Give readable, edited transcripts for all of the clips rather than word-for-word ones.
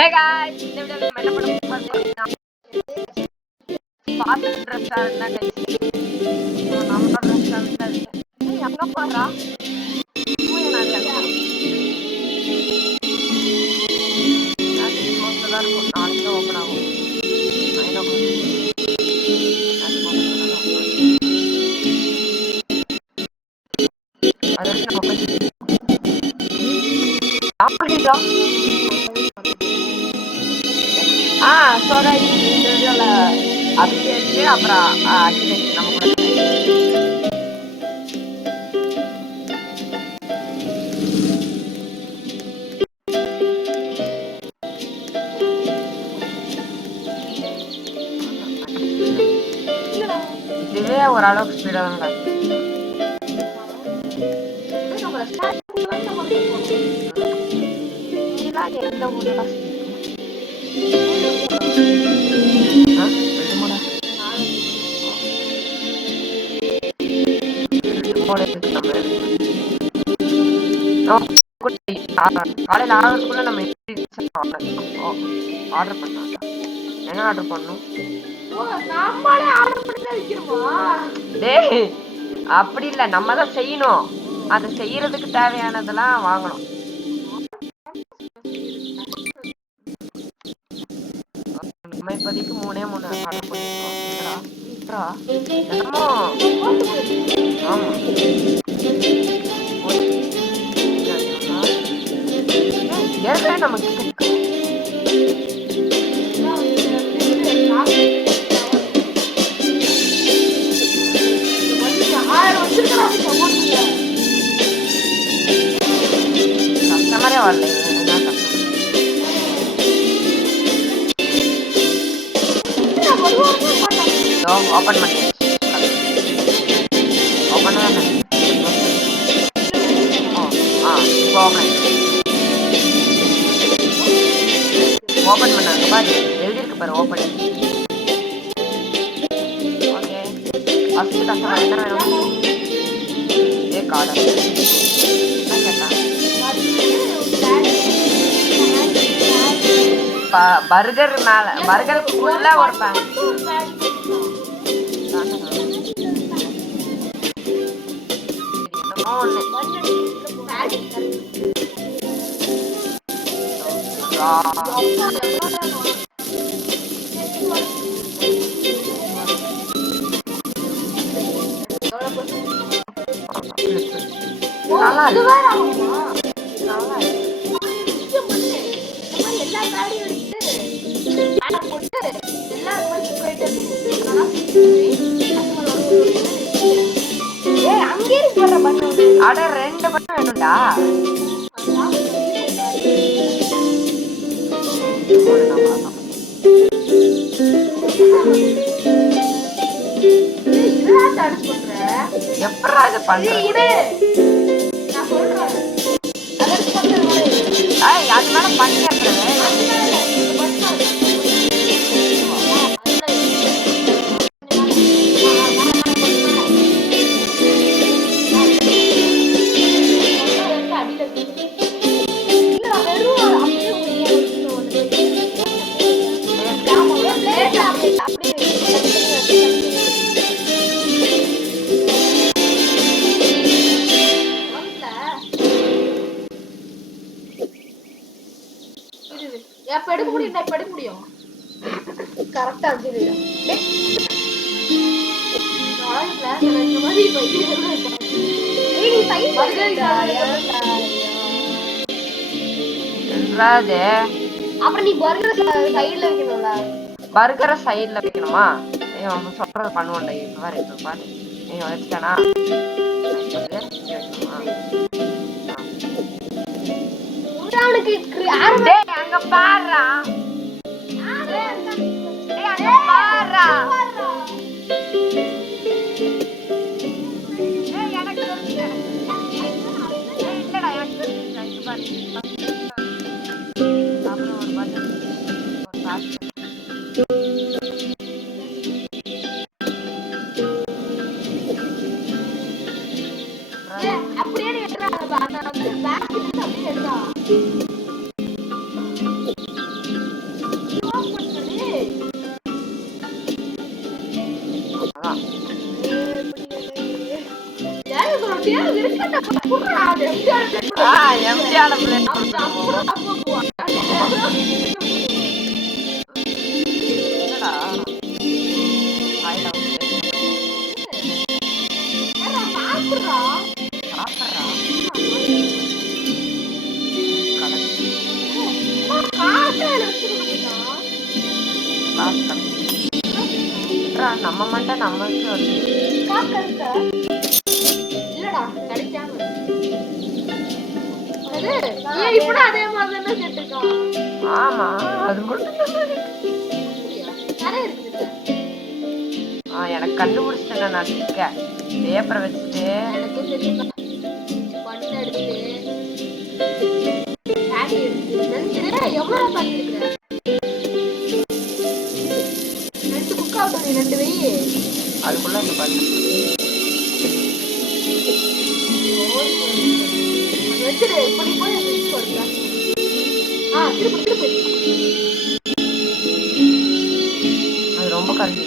Hey guys, இந்த வீடியோல நம்ம என்ன பண்ண போறோம் பாத்தீங்கன்னா ஃபாஸ்ட் ரெஸ்டாரன்ட் தான் guys. நம்மளோட ரெஸ்டாரன்ட் தான் இருக்கு. ஏய் அங்க பாருடா. போய் நான் அங்க அது க்ளோஸ்ல தான் இருக்கும். நாளைக்கு தான் ஓபன் ஆகும். 9 o'clock. அது நம்ம போய் சாப்பிடுறீங்களா? சோடாடி இந்த வீடியோல அபிஷேக் அப்புறம் அகிலேஷ் நம்ம கூட இதுவே ஓரளவுக்கு ஸ்பீடா தான் எந்த ஊர்ல காலையில ஆகிறதுக்குள்ள நம்ம ஆர்டர் பண்ணலாம். என்ன ஆர்டர் பண்ணும்? அப்படி இல்ல, நம்ம தான் செய்யணும். அதை செய்யறதுக்கு தேவையானதெல்லாம் வாங்கணும். நம்ம இப்போதைக்கு 3 ஆர்டர் பண்ணிருக்கோம். ஆமா ஏற்கனவே நமக்கு கஸ்டமரே வரல. ஓபன் பண்ணி ஓபன் ஓபன் பண்ணாங்க பாரு, எழுதி இருக்கு பாரு ஓபன். ஓகே, ஃபர்ஸ்ட் கஸ்டமர் என்ன வேணும்? ஏ கார்டு பர்கர் மேல பர்கருக்கு ஃபுல்லா ஒரு பேன் அட 2 பட்டம் வேணும்டா. எப்படா இதை பண்றது? அது மேல பண்ணி எடுக்க முடியும். கரெக்டா அப்புறம் நீ பர்கரை சைடுல வைக்கணும்ல. பர்கரை சைடுல வைக்கணுமா? சொல்றது பண்ணுவோம்டா. இப்ப பாரு இப்ப பாரு நீ வச்சுட்டானா அங்க பாருடா. அங்க பாருடா. எனக்கு இல்லடா, எனக்கு பாரு அப்படியே எடுறாங்க. எம்டியான பிளேட் நம்ம மட்டும் நம்மளுக்கு இல்லடா கிடைக்காம அதே மாதிரி தான் கேட்டிருக்கான். ஆமா அது கூட நிறைய இருக்குது. எனக்கு கண்டுபிடிச்சிட்டேன் நான் இருக்கேன் பேப்பரை வச்சுட்டு எனக்கு தெரியும் பண்ண எடுத்து எவ்வளோ பண்ணிருக்கிற 2 புக்கா பண்ணி 2 வை அதுக்குள்ள இந்த பண்ணு வச்சிரு இப்படி போய் திருப்பி அது ரொம்ப கல்வி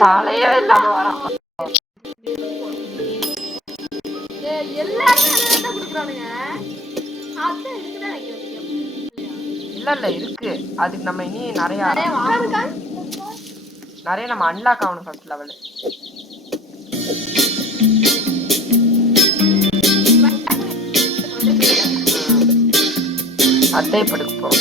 தலையே இல்லாம வரான் இல்ல இருக்கு அதுக்கு நம்ம இனி நிறைய நம்ம அன்லாக் ஆகணும் ஃபர்ஸ்ட் லெவல் அத்தை படுப்போம்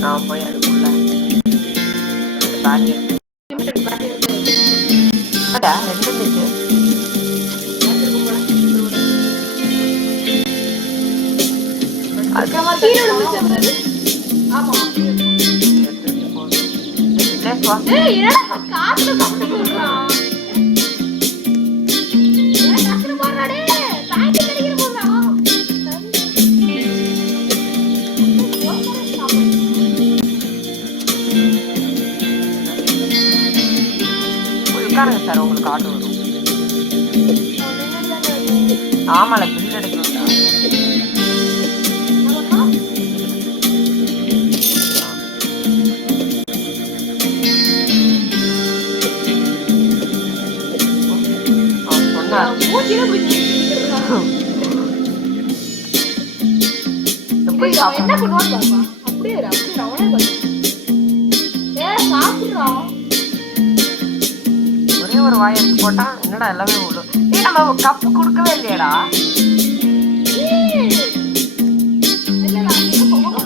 நான் போய் அதுக்குள்ள சார் உங்களுக்கு ஆட்டோ வரும் ஆமால பில் எடுக்கணும்டா என்ன பண்ணுவான் அப்படியே சாப்பிடுறான் ஒரே ஒரு வாய் எடுத்து போட்டா என்னடா எல்லாமே விடும் நம்ம கப்பு குடுக்கவே இல்லையடா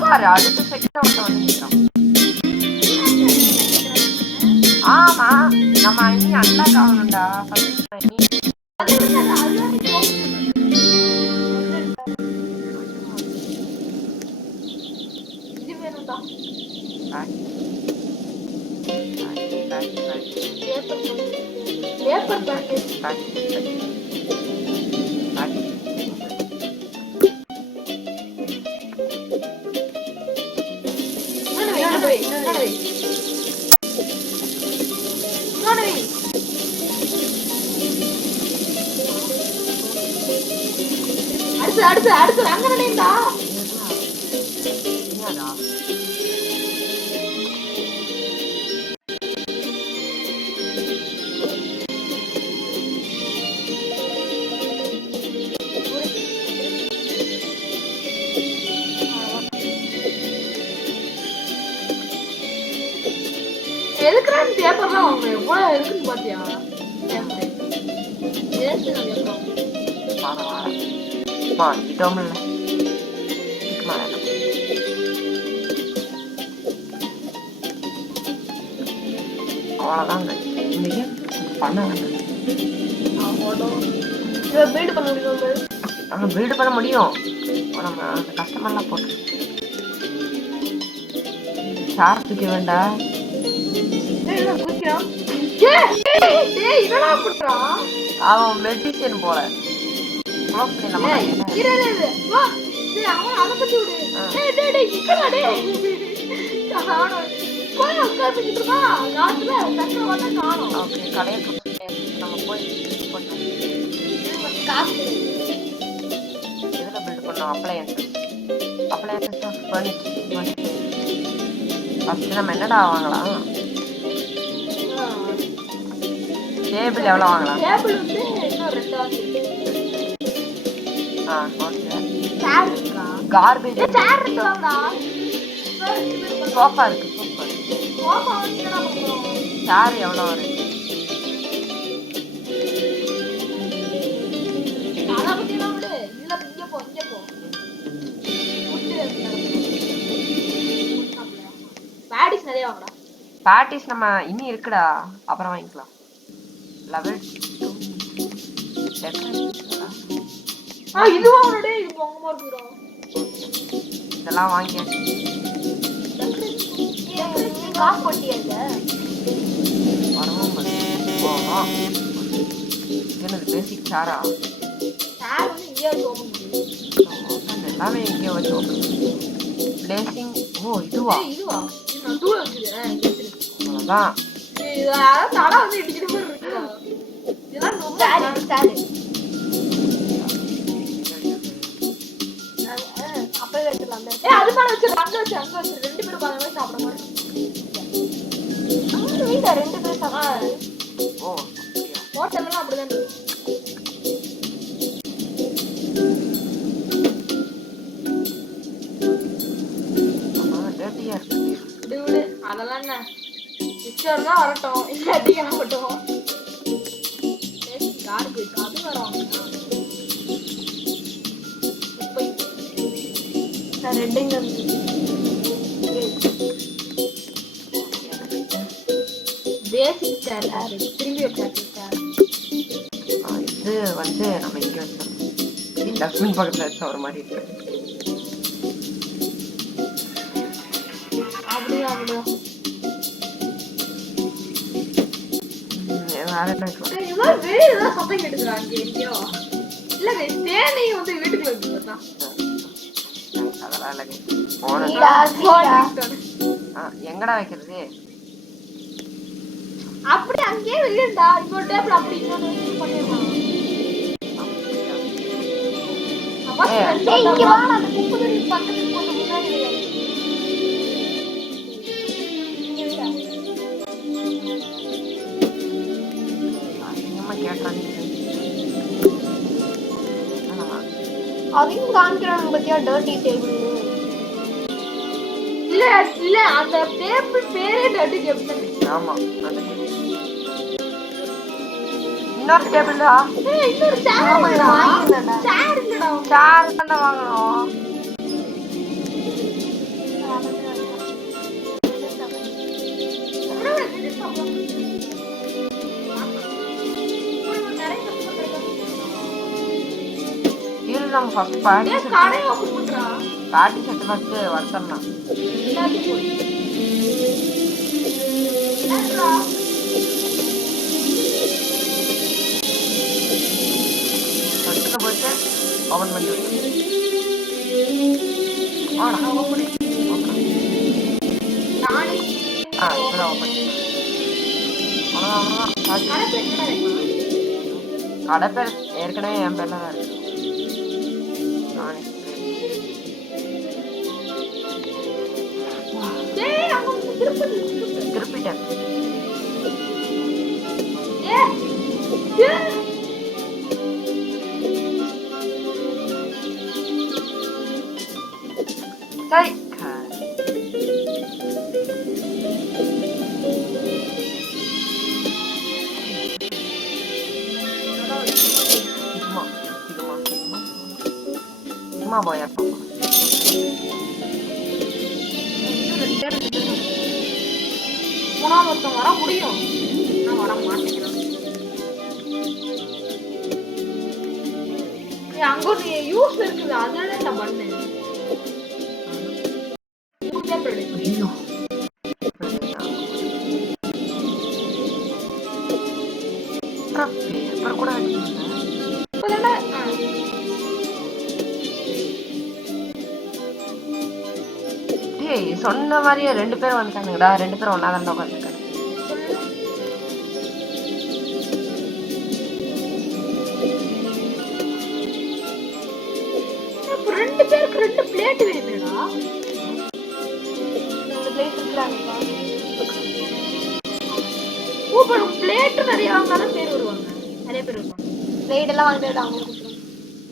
பாரு அடுத்த செகண்ட் ஒருத்த வந்து நிற்கிறோம் ஆமா நம்ம இனி அன்லாக் ஆகணும்டா அடுத்து அங்க நினைந்தா சேர்லாம் அவங்க எவ்வளவு இருக்குன்னு பாத்தியா? ஏசி அதுக்கப்புறம். அம்மா கிட்டோம்ல. அவ்வளவுதாங்க. இன்னைக்கு பண்ண வேண்டாம். பில்ட் பண்ண முடியும். நம்ம பில்டு பண்ண முடியும். நம்ம அந்த கஷ்டமெல்லாம் போட்டு சார் தூக்க வேண்டாம். அவன் மெடிசன் போல நம்ம போய் எதுல பில்ட் பண்ணோம்? அப்ளையன்சஸ் ஃபர்ஸ்ட் நம்ம என்னடா வாங்கலாம்? டேபிள் எவ்வளவு வாங்கலாம்? டேபிள் வந்து இன்னும் 2 வாங்கிட்டு. ஓகே. சேர் இருக்கா? கார்பேஜ் சேர் இருக்குடா. சோஃபா இருக்கு. சோஃபா வந்து என்ன பண்றோம்? சேர் எவ்வளவு வரும்? அத பத்தி எல்லாம் விடு. இதுல இங்க போ. பேடிஸ் நிறைய வாங்கடா. பேட்டிஸ் நம்ம இன்னி இருக்குடா, அப்புறம் வாங்கிக்கலாம். லெவல் 2 இதுவா உடனே இது பொங்கமா இருக்குடா. இதெல்லாம் வாங்கியாச்சு. காசு போட்டியாங்க. வரவும் போவோம். என்னது பேசிக் சாரா? சார் வந்து இங்கே ஓபன் எல்லாமே இங்கே வச்சு ஓபன். பிளேசிங். இதுவா? நான் டூல் வச்சிருக்கேன். அவ்வளவுதான். இதெல்லாம் தடா வந்து இடிக்கிற மாதிரி இருக்குடா. இதெல்லாம் ரொம்ப சாரி. அப்பவே வச்சிடலாம். அது மேல வச்சு அங்க வச்சு 2 பேரும் பாருங்க சாப்பிட மாதிரி. வீட்டா 2 பேர் சாப்பிட. ஹோட்டல்லாம் அப்படிதான் இருக்கு. அதெல்லாம் என்ன பிக்சர் தான் வரட்டும், இல்லாட்டி ஆகட்டும். கார்பேஜ் அது வரும். ரெண்டுங்க பேசிக் சேர் திரும்பி வச்சாச்சு. இது வந்து நம்ம இங்க வச்சோம். டஸ்ட்பின் பக்கத்துல வச்ச ஒரு மாதிரி இருக்கு. அப்படியா வேற என்ன? வெளியில சத்தம் கேட்டுக்கிறாங்க எங்கேயோ. இல்ல தேனி வந்து வீட்டுக்குள்ள இருக்கு. அதெல்லாம் எங்கடா வைக்கிறது? அப்படி அங்கேயே வெளியடா. இன்னொரு டேபிள் அப்படி இன்னொரு பண்ணிடலாம். இங்க வா, அந்த குப்பை பக்கத்துல கொஞ்சம் முன்னாடி அதையும் காமிக்கிறாங்க பத்தியா? Dirty table. இல்ல அந்த டேபிள் பேரே டர்ட்டி டேபிள். ஆமா, இன்னொரு டேபிளா? இன்னொரு சேர் வாங்கிடா. சேர் இல்லடா, சேர் தான வாங்கணும். நம்ம ஃபர்ஸ்ட் பார்ட்டி செட் ஃபர்ஸ்ட் வர்த்தலாம். ஃபர்ஸ்ட் போய்ட்டு ஓபன் பண்ணி ஓபன் கடை பேர் ஏற்கனவே என் பேர்ல தான் இருக்கு. திருப்பிட்டேன். சரி, சும்மா போயா மூணாவது ஒருத்தன் வர முடியும், நான் வர மாட்டேங்கிறேன். அங்க ஒரு யூஸ் இருக்குது, அதனால நான் பண்ணேன். கூட சொன்ன மாதிரியே 2 பேரும் வந்துட்டானுங்கடா. 2 பேரும் ஒன்னா தான் உட்காந்துருக்காங்க. ரெண்டு பேருக்கு 2 பிளேட் வேணுமேடா. இந்த பிளேட் இருக்குறாங்கப்பா. ஊப்பர் பிளேட் நிறைய வாங்குனாலும் பேர் வருவாங்க. நிறைய பேர் வருவாங்க. பிளேட் எல்லாம் வாங்கிட்டு அவங்க கொடுத்துருவாங்க.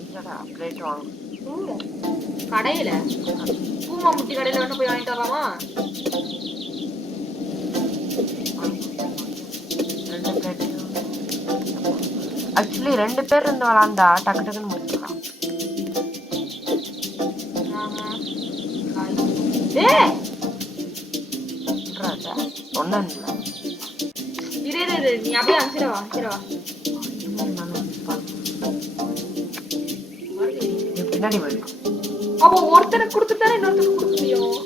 இல்லடா பிளேட் வாங்க. கடையில பூமா முட்டி கடையில வேணா போய் வாங்கிட்டு வரலாமா? ஆக்சுவலி 2 பேர் இருந்து விளாண்டா டக்கு டக்குன்னு முடிச்சிடலாம். ஒன்னும் இல்ல, இரு நீ அப்படியே அனுப்பிச்சிடவா. பின்னாடி வருது. அப்போ ஒருத்தனுக்கு கொடுத்துட்டாரு இன்னொருத்தனுக்கு கொடுக்க முடியும்.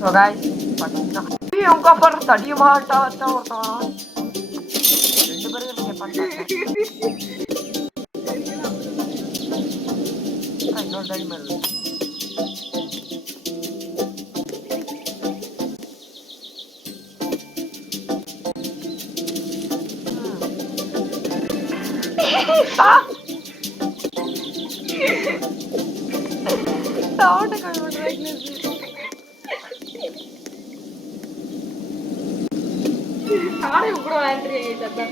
So guys, उनका पर तड़ी मारता होता होता 2 பேரும் நீங்க பண்ணாங்க. இன்னொரு தடி மாறுது. சவுண்ட் கம்மியா சாடை கூட வாங்கிடுறீங்க சத்தா.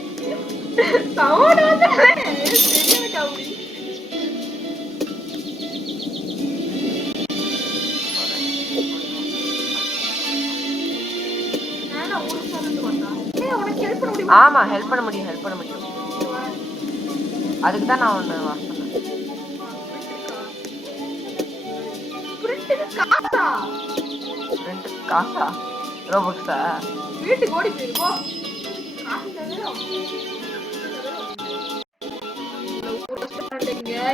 சவுண்ட் வந்து சரியான காமெடி. நானா ஊருக்கு வந்து வந்தா. உனக்கு ஹெல்ப் பண்ண முடியுமா? ஆமா ஹெல்ப் பண்ண முடியும். அதுக்கு தான் நான் ஒன்னு வா சொன்னேன். பிரிண்ட் காசா? ரோபோட்ஸா? வீட்டுக்கு ஓடி போயிருக்கோ.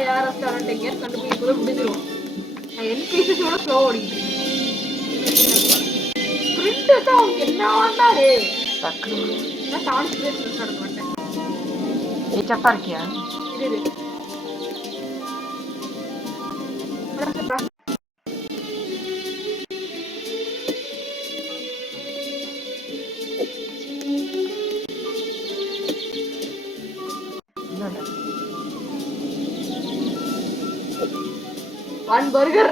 யார் ரெஸ்டாரண்ட் கண்டுபிடிக்க போது முடிஞ்சிரும். நான் என்பிசியோட ஸ்லோ ஓடிட்டு பிரிண்ட் தான் அவங்க என்ன வந்தாரு டக்குனு நான் டான்ஸ் பிரேக் நடக்க மாட்டேன். நீ சப்பா இருக்கியா? இரு ஒன் பர்கர்.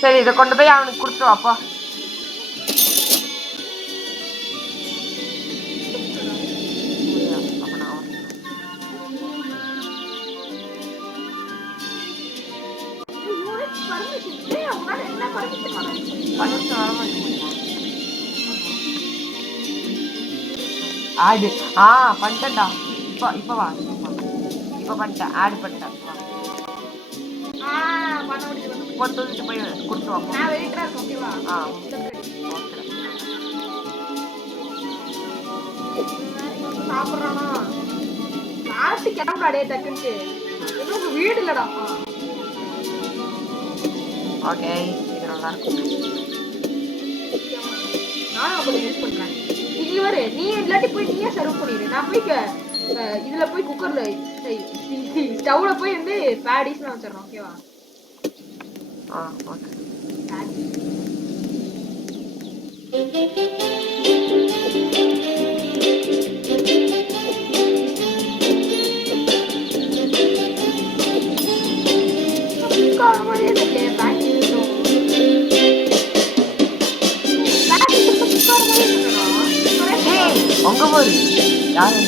சரி இத கொண்டு போய் அவனுக்கு கொடுத்து வாப்பா. ஆடு பண்ணிட்டேன்டா. இப்ப வா. இப்ப பண்ணிட்டேன். ஆட் பண்ணிட்டேன். தூக்கிட்டு போய் கொடுத்து வாப்பா. நான் வெயிட்டரா இருக்கேன். ஓகேவா? சாப்பிடுறானா நாட்டு கிளம்புறாடே டக்குன்ட்டு. எங்களுக்கு வீடு இல்லடா. ஓகே இது நல்லா இருக்கும். நானும் அவங்களுக்கு ஹெல்ப் பண்றேன். நீ வரு, நீ இல்லாட்டி போய் நீயே சர்வ் பண்ணிடு. நான் போய் இதுல போய் குக்கர்ல ஸ்டவ்ல போய் வந்து பேடிஸ்லாம் வச்சிடறோம். ஓகேவா? ஓகே. உங்க போது யாரு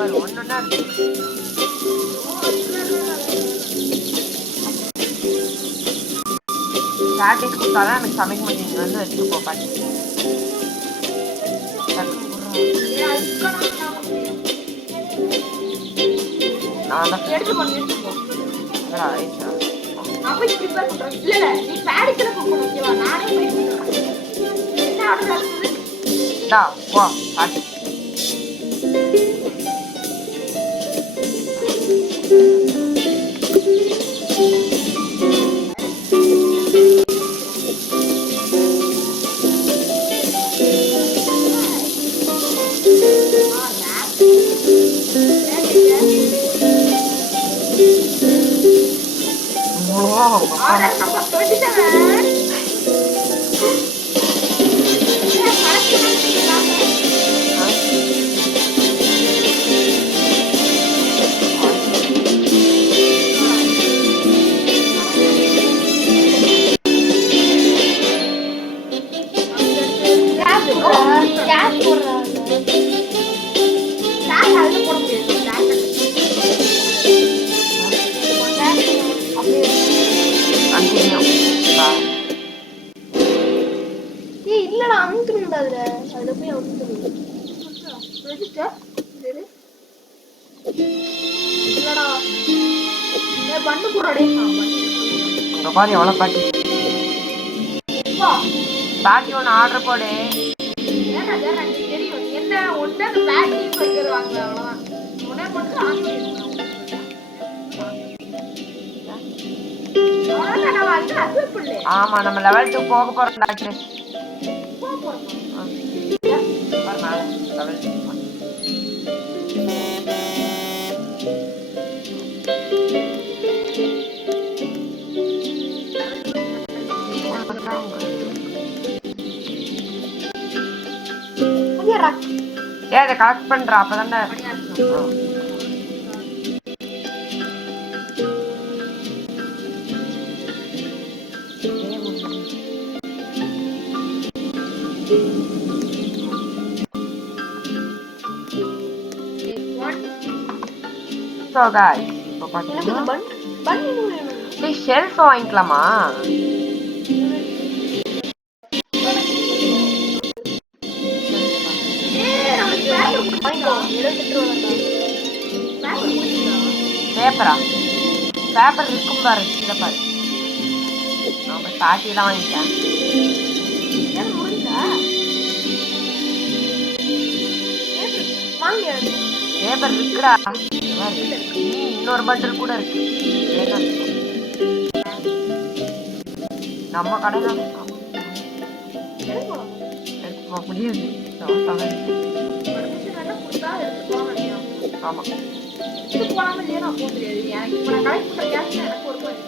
ஒன்னொன்னா ஸ்டாட்டிக் கொடுத்தாதான் எனக்கு சமைக்க முடியும். நீங்க வந்து வச்சுக்கோ பாட்டி. நான் தான் எடுத்து பண்ணிருக்கோம். ஆயிடுச்சா நான் போய் ப்ரிப்பேர் பண்றேன். இல்ல நீ பேடிஸ்ல போகணும் ஓகேவா? நானே போய் என்ன ஆர்டர் ஆகுது? டா வா பாட்டி. Order number 27. இல்லடா அமுத்துறா அதுல அதுல போய் அமுத்துறா ரெஜிஸ்டர் இல்லடா ஏ பண்ணு போறடே உங்க பாரு எவ்வளவு பாட்டி. பாட்டி ஒன்னு ஆர்டர் போடு. ஏன்னா எனக்கு தெரியும் என்ன ஒண்ணு அந்த பேட்டி பர்கர் வாங்க அவ்வளவுதான். உடனே போட்டு ஆர்டர் ஆமா நம்ம லெவல் 2 போக போறோம் டாக்டர். அதை கலெக்ட் பண்ற அப்பதானே So guys, இப்போ பாத்தீங்கன்னா ஷெல்ஃப் வாங்கிக்கலாமா? பேப்பரா? பேப்பர் இருக்கும் பாரு, இதை பாரு. நம்ம சாட்டிலாம் வாங்கிட்டேன். பேப்பர் இருக்குடா. இன்னொரு பண்டில் கூட இருக்கு. நம்ம கடையில எடுத்து போக முடியாது. ஆமா இது போனாம இல்லையா நான் போக முடியாது. எனக்கு இப்ப நான் கலெக்ட் பண்ற கேஷ் எனக்கு ஒரு ரூபாய்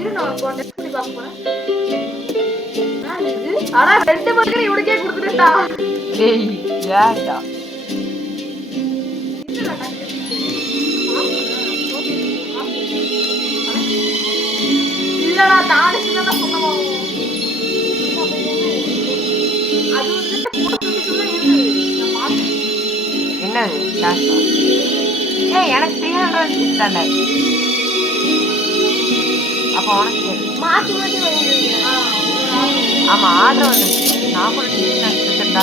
இரு நான் ஒரு டெஸ்ட் பண்ணி பார்க்க போறேன். ஆனா 2 பர்கர் இவனுக்கே கொடுத்துட்டேன்டா. டேய் ஏன்டா இல்லடா தானே தான் சொன்னோம். அது வந்து போட்டுக்குள்ள இருக்கு. நான் பார்த்தேன். என்னது கேஷா? ஏய் எனக்கு 300 தானே. அப்ப உனக்கு மாத்தி மாத்தி வாங்குறீங்க. ஆமா ஆர்டர் வந்து நான் கூட நினைச்சிட்டேன்டா.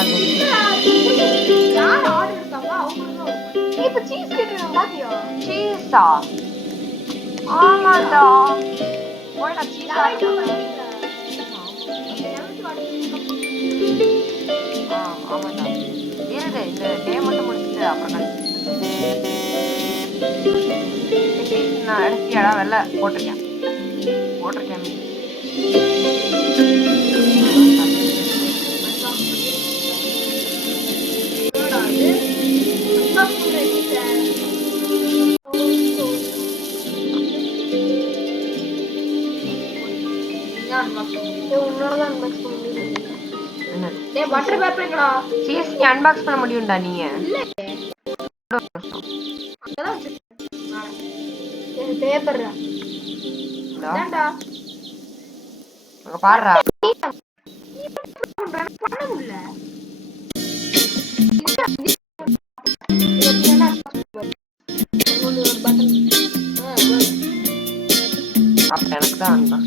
யார் ஆர்டர் எடுத்தாங்க அவங்களுக்கு இப்ப சீஸ் கேக்குறேன் பாத்தியா? சீஸா? ஆமாடா. போய்டா சீஸ் ஆர்டர். ஆமாடா. இருடே இந்த டே மட்டும் முடிச்சிட்டு அப்புறம் நான் அடிச்சியாடா வெள்ளை போட்டிருக்கேன். பட்டர் பேப்பர்ங்கடா. சீஸ் நீ அன்பாக்ஸ் பண்ண முடியும்டா நீ? பேப்பர்டா. ஏன்டா? அங்க பாருடா. பண்ண முடியல. அப்ப எனக்கு தான் அன்பா.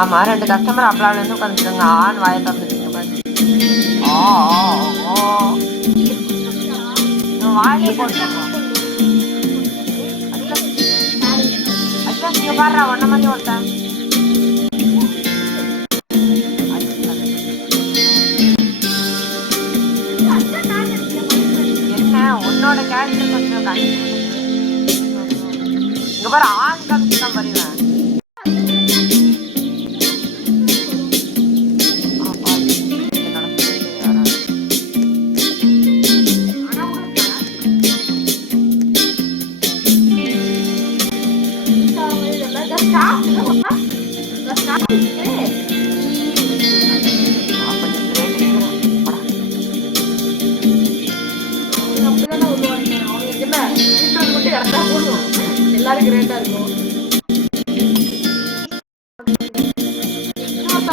ஆமா 2 கஸ்டமர் அப்பலால இருந்து உட்காந்துருக்காங்க. ஆன் வாயை திறந்துருக்கீங்க பாரு. வாயிலே போட்டுருக்கோம். அச்சா நீங்க பாரு ஒன்ன மாதிரி ஒருத்தன். என்ன உன்னோட கேரக்டர் கொஞ்சம் இங்க பாரு ஆண் காமிச்சு தான் பாருவேன். எல்லாரும் கிரேட்டா இருக்கும்.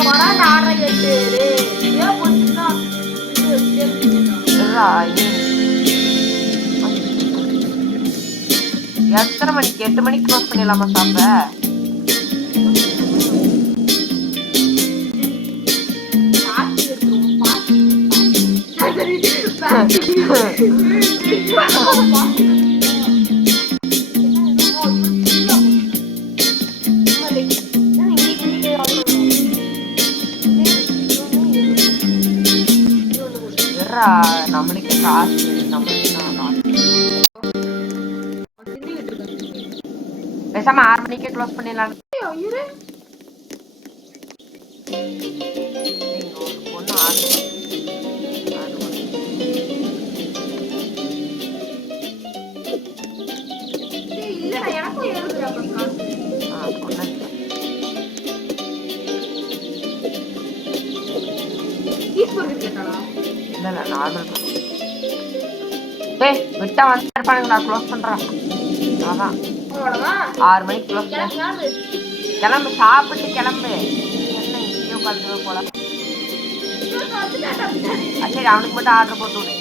வராங்க ஆர்டரை கேட்டு ஏன் போச்சுன்னா எத்தனை மணிக்கு 8 மணிக்கு க்ளோஸ் பண்ணிடலாமா சாப்ப? நம்மளுக்கு காசு பேசாம 6 மணிக்கே க்ளோஸ் பண்ணிடலாம். பொண்ணு 6 இல்லடா எனக்கும் ஏறுதுடா காசு. இல்ல நார்மல் டேய் விட்டா வந்து இருப்பானுங்க. க்ளோஸ் பண்றேன். அதான் 6 மணிக்கு க்ளோஸ் பண்ணு. கிளம்பு சாப்பிட்டு கிளம்பு. என்ன இங்கேயோ உட்காந்து போல. சரி அவனுக்கு மட்டும் ஆர்டர் போட்டு விடு.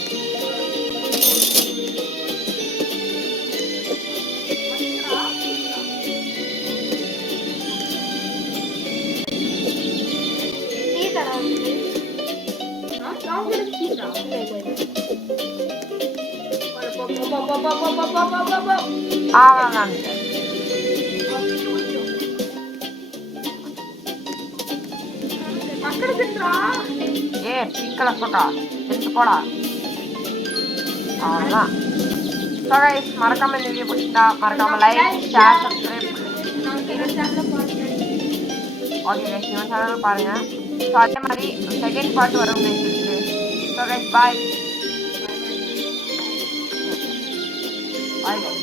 பீக்கல போட்டா செத்து போடா. அவ்வளவுதான். மறக்காம இந்த வீடியோ பிடிச்சிருந்தா மறக்காம like share subscribe okay guys இவன் சேனல் பாருங்க. ஸோ அதே மாதிரி செகண்ட் பார்ட் வரும் இருக்கு. ஸோ கைஸ் பாய் பாய்.